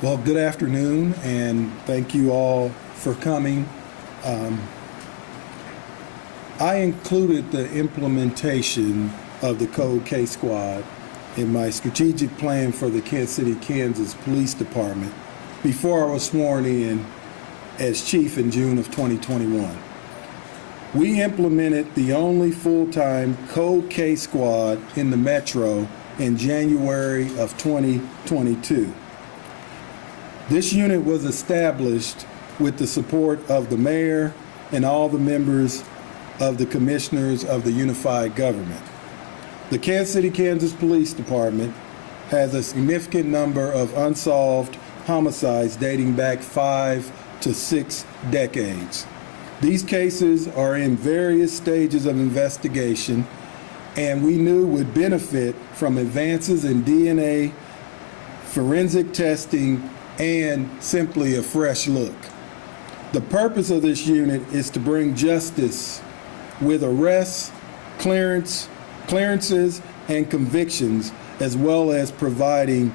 Well, good afternoon, and thank you all for coming. I included the implementation of the Code K Squad in my strategic plan for the Kansas City, Kansas Police Department before I was sworn in as chief in June of 2021. We implemented the only full-time Code K Squad in the Metro in January of 2022. This unit was established with the support of the mayor and all the members of the commissioners of the unified government. The Kansas City, Kansas Police Department has a significant number of unsolved homicides dating back 5 to 6 decades. These cases are in various stages of investigation, and we knew would benefit from advances in DNA, forensic testing, and simply a fresh look. The purpose of this unit is to bring justice with arrests, clearances, and convictions, as well as providing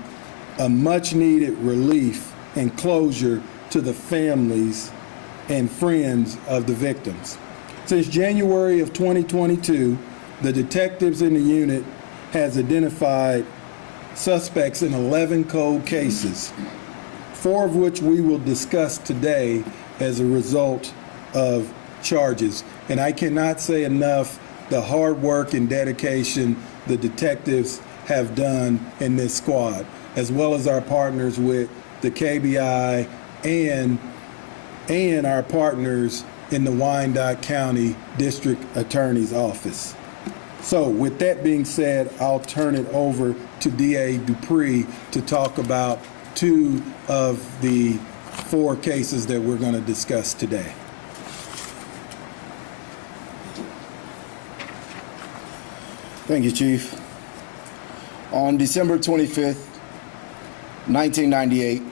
a much-needed relief and closure to the families and friends of the victims. Since January of 2022, the detectives in the unit has identified suspects in 11 cold cases, 4 of which we will discuss today as a result of charges. And I cannot say enough the hard work and dedication the detectives have done in this squad, as well as our partners with the KBI and our partners in the Wyandotte County District Attorney's Office. So with that being said, I'll turn it over to DA Dupree to talk about 2 of the 4 cases that we're going to discuss today. Thank you, Chief. On December 25th, 1998,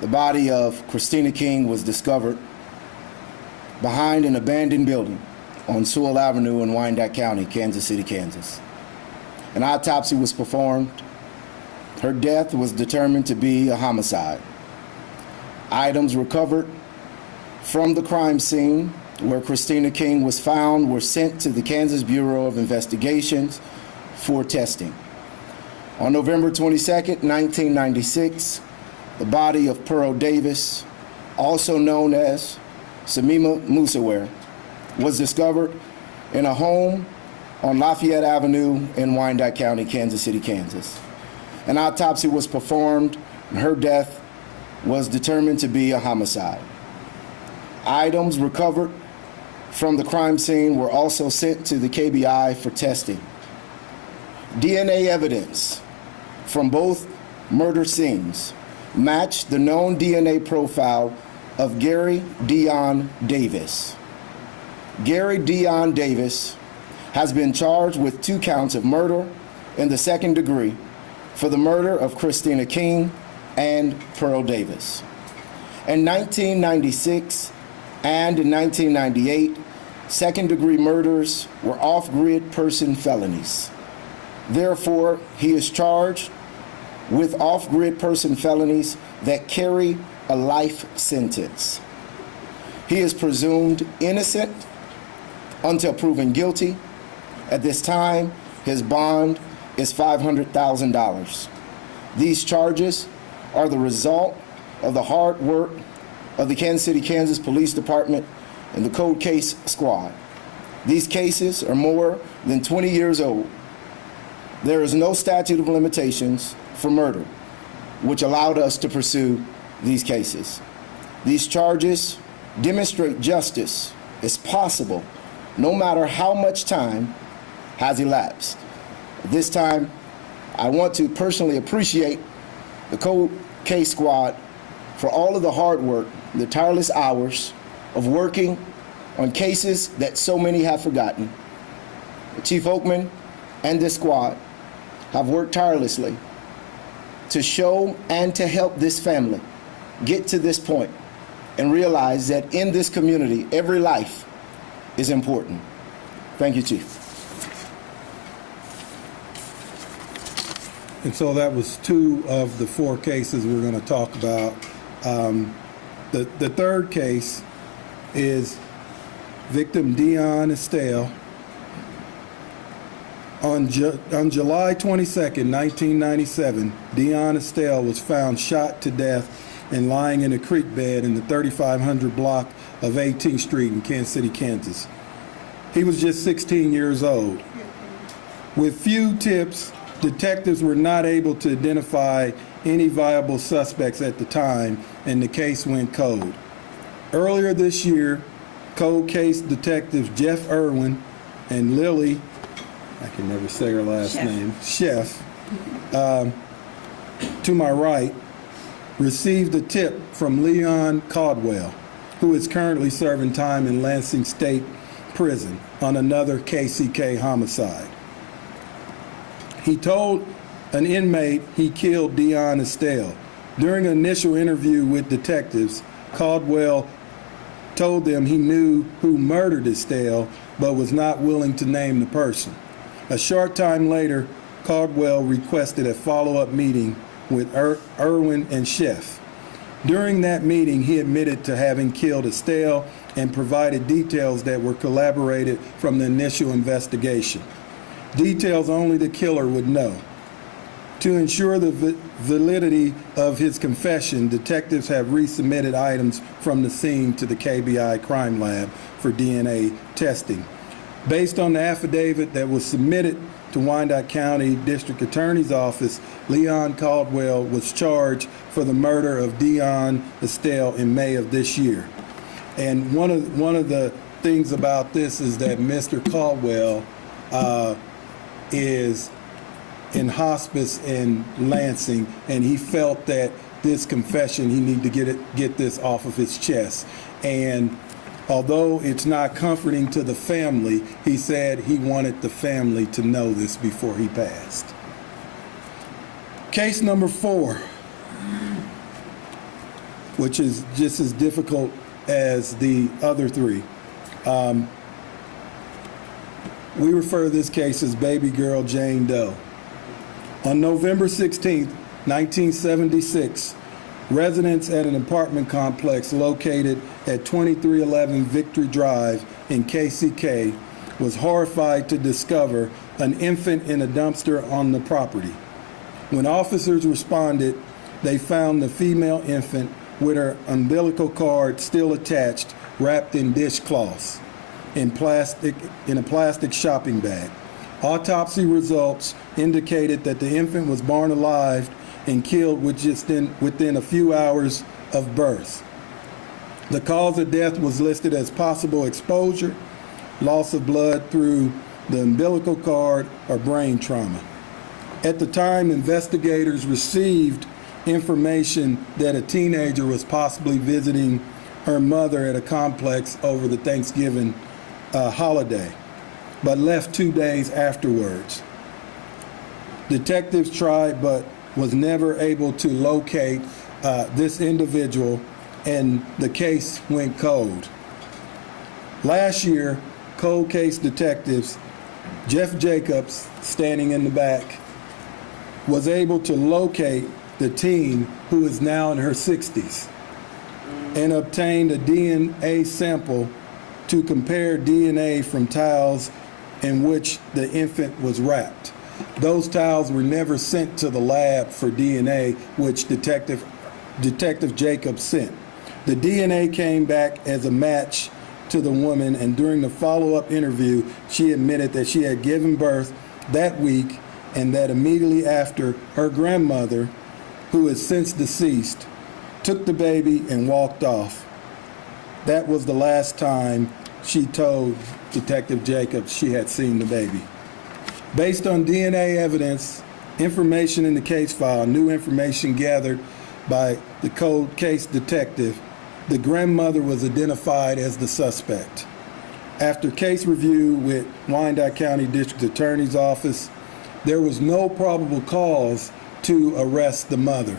the body of Christina King was discovered behind an abandoned building on Sewell Avenue in Wyandotte County, Kansas City, Kansas. An autopsy was performed. Her death was determined to be a homicide. Items recovered from the crime scene where Christina King was found were sent to the Kansas Bureau of Investigations for testing. On November 22nd, 1996, the body of Pearl Davis, also known as Samima Musawir, was discovered in a home on Lafayette Avenue in Wyandotte County, Kansas City, Kansas. An autopsy was performed, and her death was determined to be a homicide. Items recovered from the crime scene were also sent to the KBI for testing. DNA evidence from both murder scenes matched the known DNA profile of Gary Dion Davis. Gary Dion Davis has been charged with 2 counts of murder in the 2nd degree for the murder of Christina King and Pearl Davis. In 1996 and in 1998, 2nd-degree murders were off-grid person felonies. Therefore, he is charged with off-grid person felonies that carry a life sentence. He is presumed innocent until proven guilty. At this time, his bond is $500,000. These charges are the result of the hard work of the Kansas City, Kansas Police Department and the Cold Case Squad. These cases are more than 20 years old. There is no statute of limitations for murder, which allowed us to pursue these cases. These charges demonstrate justice is possible no matter how much time has elapsed. At this time, I want to personally appreciate the Cold Case Squad for all of the hard work, the tireless hours of working on cases that so many have forgotten. Chief Oakman and this squad have worked tirelessly to show and to help this family get to this point and realize that in this community, every life is important. Thank you, Chief. And so that was two of the four cases we're going to talk about. The third case is victim Dion Estelle. On July 22nd, 1997, Dion Estelle was found shot to death and lying in a creek bed in the 3500 block of 18th Street in Kansas City, Kansas. He was just 16 years old. With few tips, detectives were not able to identify any viable suspects at the time, and the case went cold. Earlier this year, cold case detectives Jeff Irwin and Lily, I can never say her last name, Chef, to my right, received a tip from Leon Caldwell, who is currently serving time in Lansing State Prison on another KCK homicide. He told an inmate he killed Dion Estelle. During an initial interview with detectives, Caldwell told them he knew who murdered Estelle, but was not willing to name the person. A short time later, Caldwell requested a follow-up meeting with Irwin and Chef. During that meeting, he admitted to having killed Estelle and provided details that were corroborated from the initial investigation. Details only the killer would know. To ensure the validity of his confession, detectives have resubmitted items from the scene to the KBI Crime Lab for DNA testing. Based on the affidavit that was submitted to Wyandotte County District Attorney's Office, Leon Caldwell was charged for the murder of Dion Estelle in May of this year. And one of the things about this is that Mr. Caldwell is in hospice in Lansing, and he felt that this confession, he needed to get this off of his chest. And although it's not comforting to the family, he said he wanted the family to know this before he passed. Case number 4, which is just as difficult as the other 3. We refer to this case as baby girl Jane Doe. On November 16, 1976, residents at an apartment complex located at 2311 Victory Drive in KCK was horrified to discover an infant in a dumpster on the property. When officers responded, they found the female infant with her umbilical cord still attached, wrapped in dishcloths in a plastic shopping bag. Autopsy results indicated that the infant was born alive and killed within a few hours of birth. The cause of death was listed as possible exposure, loss of blood through the umbilical cord, or brain trauma. At the time, investigators received information that a teenager was possibly visiting her mother at a complex over the Thanksgiving holiday, but left 2 days afterwards. Detectives tried but was never able to locate this individual, and the case went cold. Last year, cold case detectives Jeff Jacobs, standing in the back, was able to locate the teen, who is now in her 60s, and obtained a DNA sample to compare DNA from towels in which the infant was wrapped. Those towels were never sent to the lab for DNA, which Detective Jacobs sent. The DNA came back as a match to the woman, and during the follow-up interview, she admitted that she had given birth that week, and that immediately after, her grandmother, who is since deceased, took the baby and walked off. That was the last time she told Detective Jacobs she had seen the baby. Based on DNA evidence, information in the case file, new information gathered by the cold case detective, the grandmother was identified as the suspect. After case review with Wyandotte County District Attorney's Office, there was no probable cause to arrest the mother.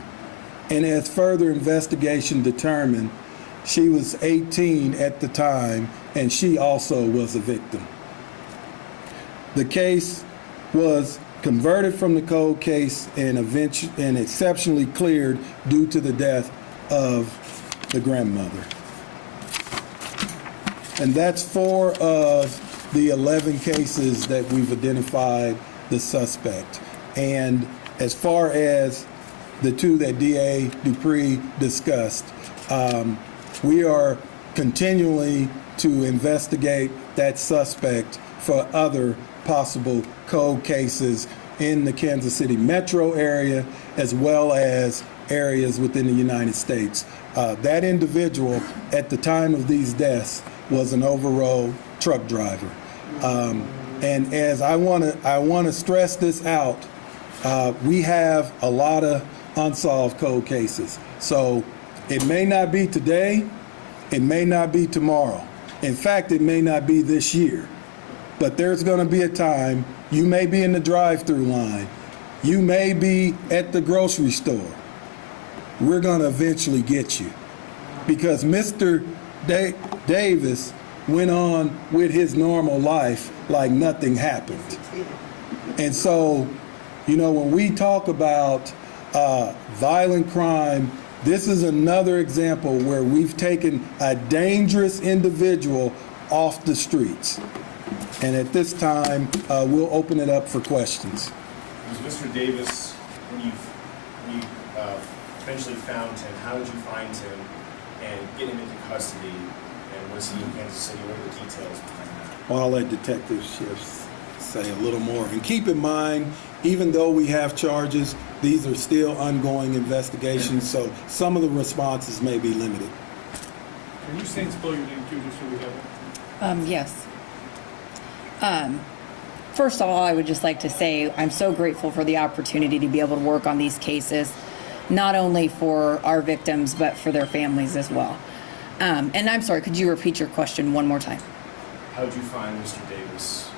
And as further investigation determined, she was 18 at the time, and she also was a victim. The case was converted from the cold case and exceptionally cleared due to the death of the grandmother. And that's 4 of the 11 cases that we've identified the suspect. And as far as the 2 that DA Dupree discussed, we are continually to investigate that suspect for other possible cold cases in the Kansas City metro area, as well as areas within the United States. That individual at the time of these deaths was an over-road truck driver. And as I want to stress this out, we have a lot of unsolved cold cases. So it may not be today, it may not be tomorrow. In fact, it may not be this year. But there's going to be a time you may be in the drive-through line, you may be at the grocery store. We're going to eventually get you, because Mr. Davis went on with his normal life like nothing happened. And so, you know, when we talk about violent crime, this is another example where we've taken a dangerous individual off the streets. And at this time, we'll open it up for questions. Was Mr. Davis, when you eventually found him, how did you find him and get him into custody? And was he in Kansas City? What are the details behind that? Well, I'll let Detective Schiff say a little more. And keep in mind, even though we have charges, these are still ongoing investigations, so some of the responses may be limited. Can you say and spell your name too, just so we have it? Yes. First of all, I would just like to say I'm so grateful for the opportunity to be able to work on these cases, not only for our victims, but for their families as well. And I'm sorry, could you repeat your question one more time? How did you find Mr. Davis?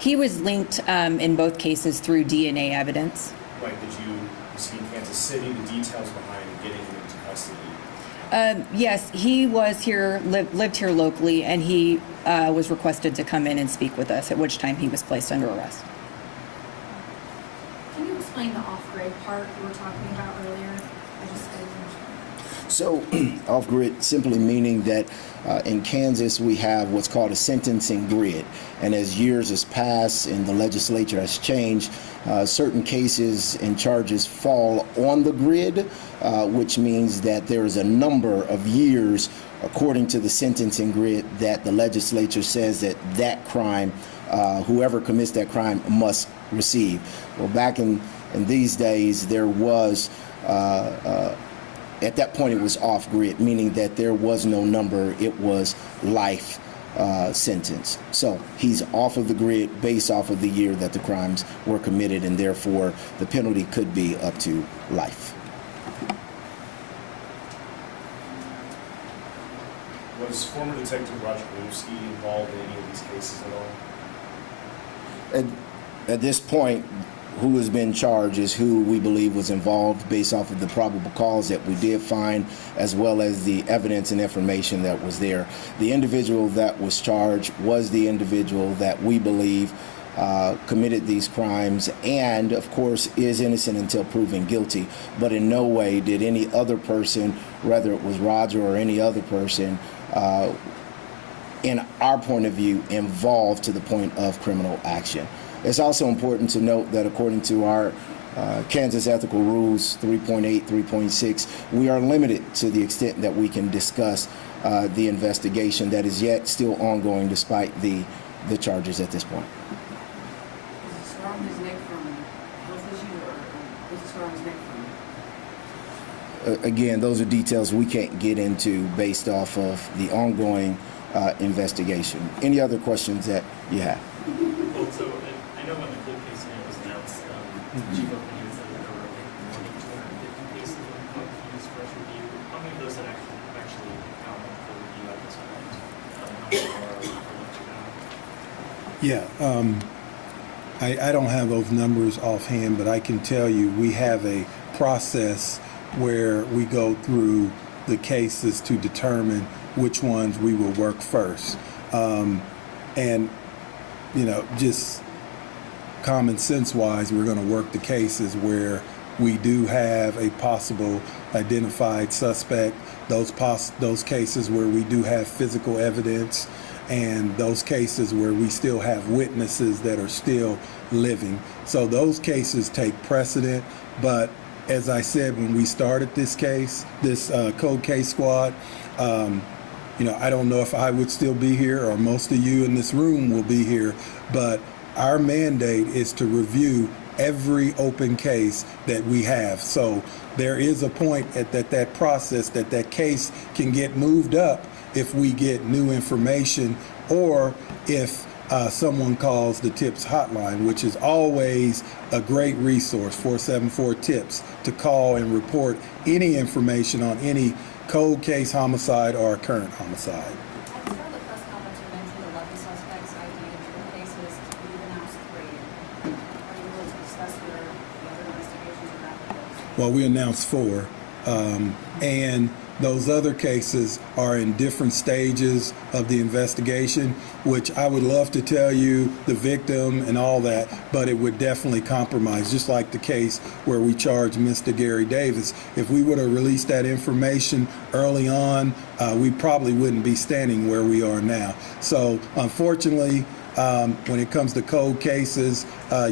He was linked in both cases through DNA evidence. Like, was he in Kansas City? The details behind getting him into custody? Yes, he was here, lived here locally, and he was requested to come in and speak with us, at which time he was placed under arrest. Can you explain the off-grid part you were talking about earlier? I just didn't. So off-grid simply meaning that in Kansas we have what's called a sentencing grid, and as years has passed and the legislature has changed, certain cases and charges fall on the grid, which means that there is a number of years according to the sentencing grid that the legislature says that that crime, whoever commits that crime must receive. Well, back in these days there was at that point it was off-grid, meaning that there was no number, it was life sentence. So he's off of the grid based off of the year that the crimes were committed, and therefore the penalty could be up to life. Was former Detective Roger Lewski involved in any of these cases at all? At this point, who has been charged is who we believe was involved based off of the probable cause that we did find, as well as the evidence and information that was there. The individual that was charged was the individual that we believe committed these crimes and, of course, is innocent until proven guilty. But in no way did any other person, whether it was Roger or any other person, in our point of view, involved to the point of criminal action. It's also important to note that according to our Kansas Ethical Rules 3.8, 3.6, we are limited to the extent that we can discuss the investigation that is yet still ongoing despite the charges at this point. Was the scar on his neck from health issue, or was the scar on his neck from? Again, those are details we can't get into based off of the ongoing investigation. Any other questions that you have? Well, so I know when the cold case was announced, Chief Opening said that there were like more than 250 cases that were coming from his first review. How many of those had actually come for review at this point? How many are left to go? Yeah, I don't have those numbers offhand, but I can tell you we have a process where we go through the cases to determine which ones we will work first. And, you know, just common sense wise, we're going to work the cases where we do have a possible identified suspect, those cases where we do have physical evidence, and those cases where we still have witnesses that are still living. So those cases take precedent. But as I said, when we started this case, this Code Case Squad, I don't know if I would still be here or most of you in this room will be here, but our mandate is to review every open case that we have. So there is a point at that process that case can get moved up if we get new information, or if someone calls the TIPS hotline, which is always a great resource, 474-TIPS, to call and report any information on any cold case homicide or current homicide. At the start of the press conference, you mentioned 11 suspects ID'd in 4 cases. You've announced 3. Are you willing to discuss the other investigations about those? Well, we announced 4, and those other cases are in different stages of the investigation, which I would love to tell you the victim and all that, but it would definitely compromise, just like the case where we charged Mr. Gary Davis. If we would have released that information early on, we probably wouldn't be standing where we are now. So unfortunately, when it comes to cold cases,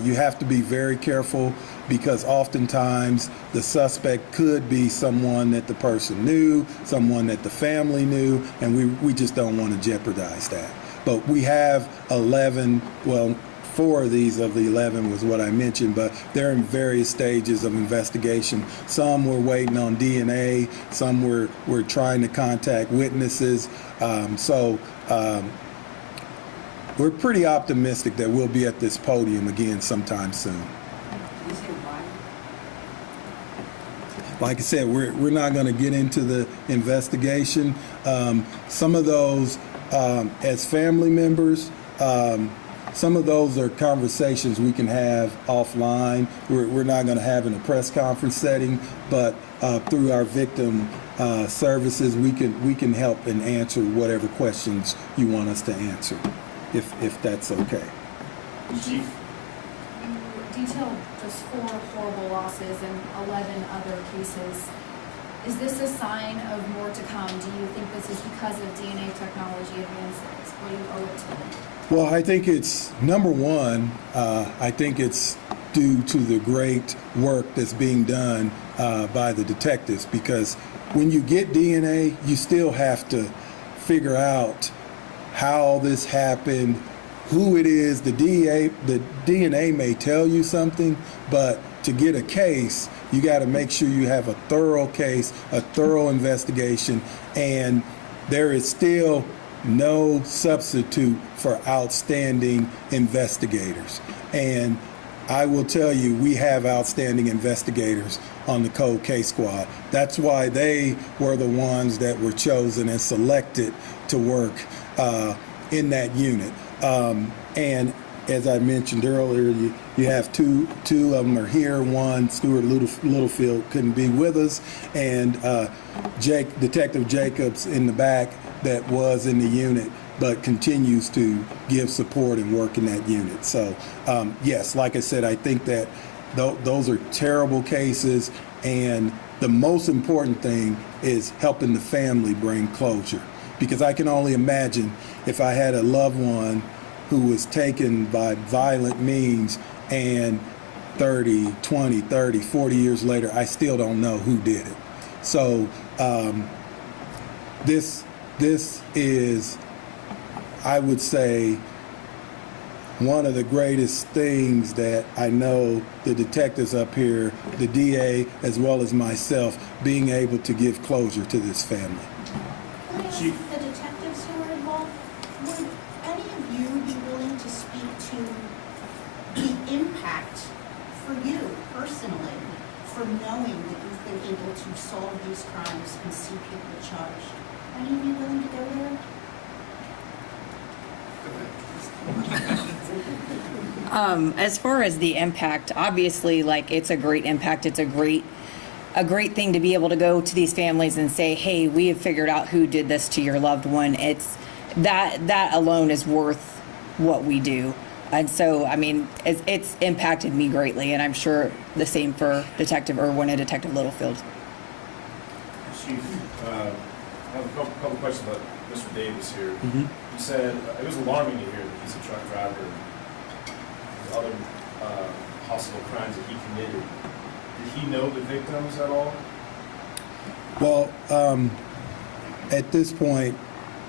you have to be very careful, because oftentimes the suspect could be someone that the person knew, someone that the family knew, and we just don't want to jeopardize that. But we have 11, well, 4 of these of the 11 was what I mentioned, but they're in various stages of investigation. Some we're waiting on DNA, some we're trying to contact witnesses. We're pretty optimistic that we'll be at this podium again sometime soon. Can you say why? Like I said, we're not going to get into the investigation. Some of those, as family members, some of those are conversations we can have offline. We're not going to have in a press conference setting, but through our victim services, we can help and answer whatever questions you want us to answer, if that's okay. You detailed just 4 horrible losses and 11 other cases. Is this a sign of more to come? Do you think this is because of DNA technology advances? What do you owe it to? Well, I think it's, number one, I think it's due to the great work that's being done by the detectives, because when you get DNA, you still have to figure out how this happened, who it is. The DNA may tell you something, but to get a case, you got to make sure you have a thorough case, a thorough investigation, and there is still no substitute for outstanding investigators. And I will tell you, we have outstanding investigators on the Cold Case Squad. That's why they were the ones that were chosen and selected to work in that unit. And as I mentioned earlier, you have two of them are here. One, Stuart Littlefield, couldn't be with us, and Detective Jacobs in the back that was in the unit but continues to give support and work in that unit. So yes, like I said, I think that those are terrible cases, and the most important thing is helping the family bring closure, because I can only imagine if I had a loved one who was taken by violent means, and 30, 20, 30, 40 years later, I still don't know who did it. So this is, I would say, one of the greatest things that I know the detectives up here, the DA, as well as myself, being able to give closure to this family. Can I ask the detectives who were involved, would any of you be willing to speak to the impact for you personally for knowing that you've been able to solve these crimes and see people charged? Any of you willing to go there? As far as the impact, obviously, like, it's a great impact. It's a great thing to be able to go to these families and say, hey, we have figured out who did this to your loved one. It's that alone is worth what we do. And so, I mean, it's impacted me greatly, and I'm sure the same for Detective Irwin and Detective Littlefield. Chief, I have a couple questions about Mr. Davis here. You said it was alarming to hear that he's a truck driver and other possible crimes that he committed. Did he know the victims at all? Well, at this point,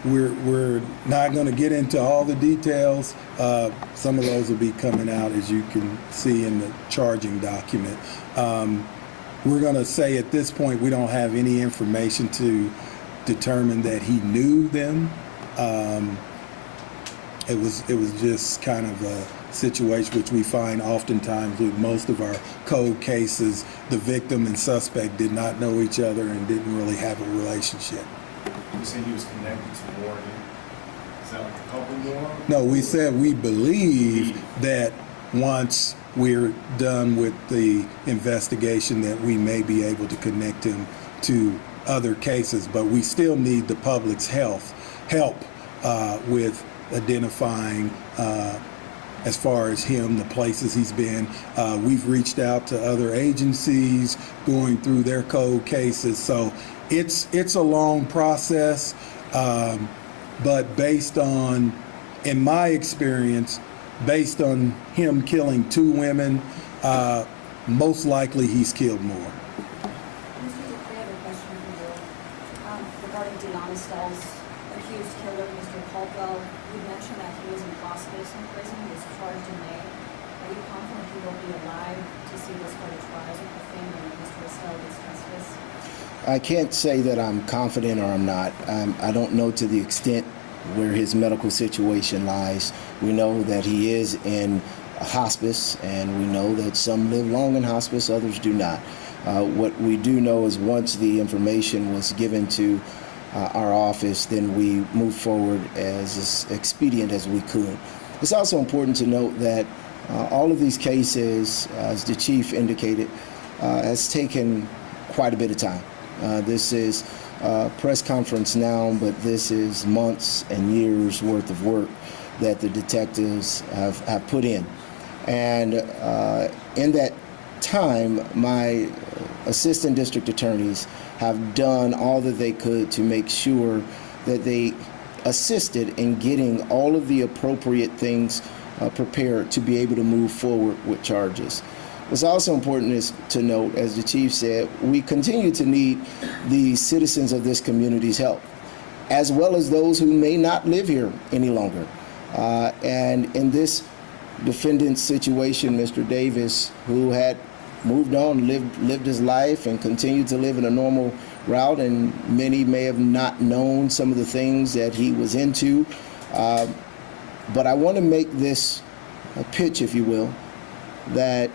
we're not going to get into all the details. Some of those will be coming out, as you can see in the charging document. We're going to say at this point we don't have any information to determine that he knew them. It was just kind of a situation which we find oftentimes with most of our code cases. The victim and suspect did not know each other and didn't really have a relationship. You said he was connected to more. Is that like a couple more? No, we said we believe that once we're done with the investigation that we may be able to connect him to other cases, but we still need the public's help with identifying as far as him, the places he's been. We've reached out to other agencies going through their code cases, so it's a long process, but based on, in my experience, based on him killing 2 women, most likely he's killed more. Mr. Dupree, I have a question for you. Regarding Deanna Stell's accused killer, Mr. Caldwell, you mentioned that he was in hospice in prison. He was charged in May. Are you confident he will be alive to see this go to trial with the family when Mr. Estelle gets justice? I can't say that I'm confident or I'm not. I don't know to the extent where his medical situation lies. We know that he is in a hospice, and we know that some live long in hospice, others do not. What we do know is once the information was given to our office, then we moved forward as expedient as we could. It's also important to note that all of these cases, as the chief indicated, has taken quite a bit of time. This is a press conference now, but this is months and years worth of work that the detectives have put in. And in that time, my assistant district attorneys have done all that they could to make sure that they assisted in getting all of the appropriate things prepared to be able to move forward with charges. What's also important is to note, as the chief said, we continue to need the citizens of this community's help, as well as those who may not live here any longer. And in this defendant's situation, Mr. Davis, who had moved on, lived his life and continued to live in a normal route, and many may have not known some of the things that he was into. But I want to make this a pitch, if you will, that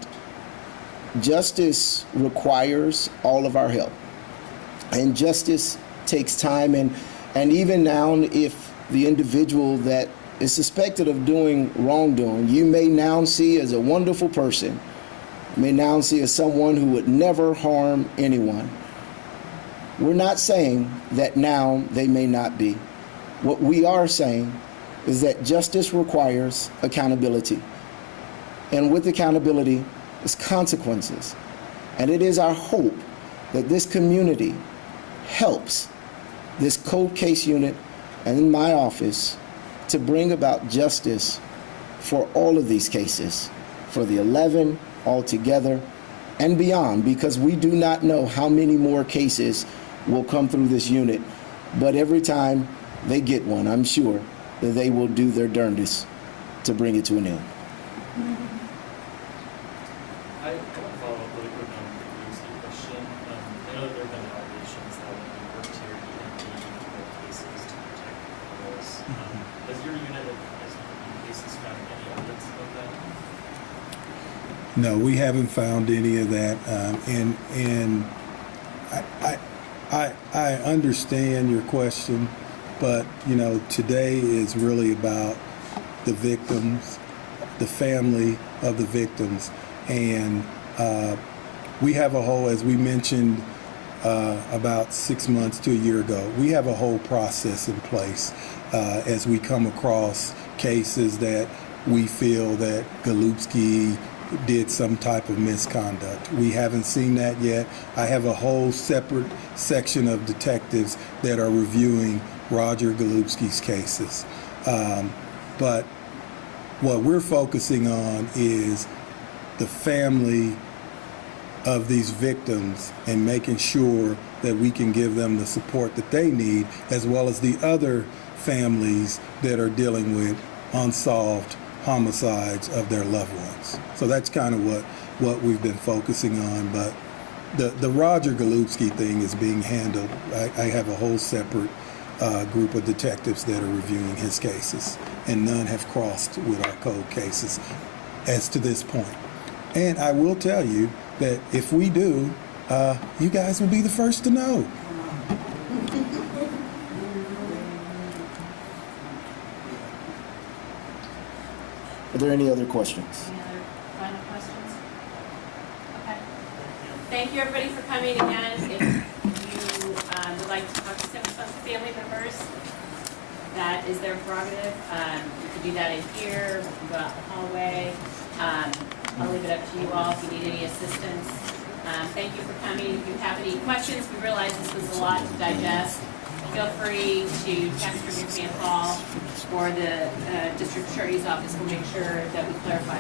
justice requires all of our help. And justice takes time, and even now, if the individual that is suspected of doing wrongdoing, you may now see as a wonderful person, may now see as someone who would never harm anyone. We're not saying that now they may not be. What we are saying is that justice requires accountability. And with accountability is consequences. And it is our hope that this community helps this cold case unit and in my office to bring about justice for all of these cases, for the 11 altogether and beyond, because we do not know how many more cases will come through this unit. But every time they get one, I'm sure that they will do their darndest to bring it to an end. I want to follow up really quick on the previously question. I know that there have been allegations that when you worked here, you didn't need court cases to protect criminals. Has your unit, has your cases found any evidence of that? No, we haven't found any of that, and I understand your question, but you know, today is really about the victims, the family of the victims, and we have a whole, as we mentioned about 6 months to a year ago. We have a whole process in place as we come across cases that we feel that Golubski did some type of misconduct. We haven't seen that yet. I have a whole separate section of detectives that are reviewing Roger Golubski's cases. But what we're focusing on is the family of these victims and making sure that we can give them the support that they need, as well as the other families that are dealing with unsolved homicides of their loved ones. So that's kind of what we've been focusing on. But the Roger Golubski thing is being handled. I have a whole separate group of detectives that are reviewing his cases, and none have crossed with our code cases as to this point. And I will tell you that if we do, you guys will be the first to know. Are there any other questions? Any other final questions? Okay. Thank you, everybody, for coming again. If you would like to talk to some family members, that is their prerogative. You can do that in here, we can go out the hallway. I'll leave it up to you all if you need any assistance. Thank you for coming. If you have any questions, we realize this was a lot to digest. Feel free to text or give me a call, or the district attorney's office will make sure that we clarify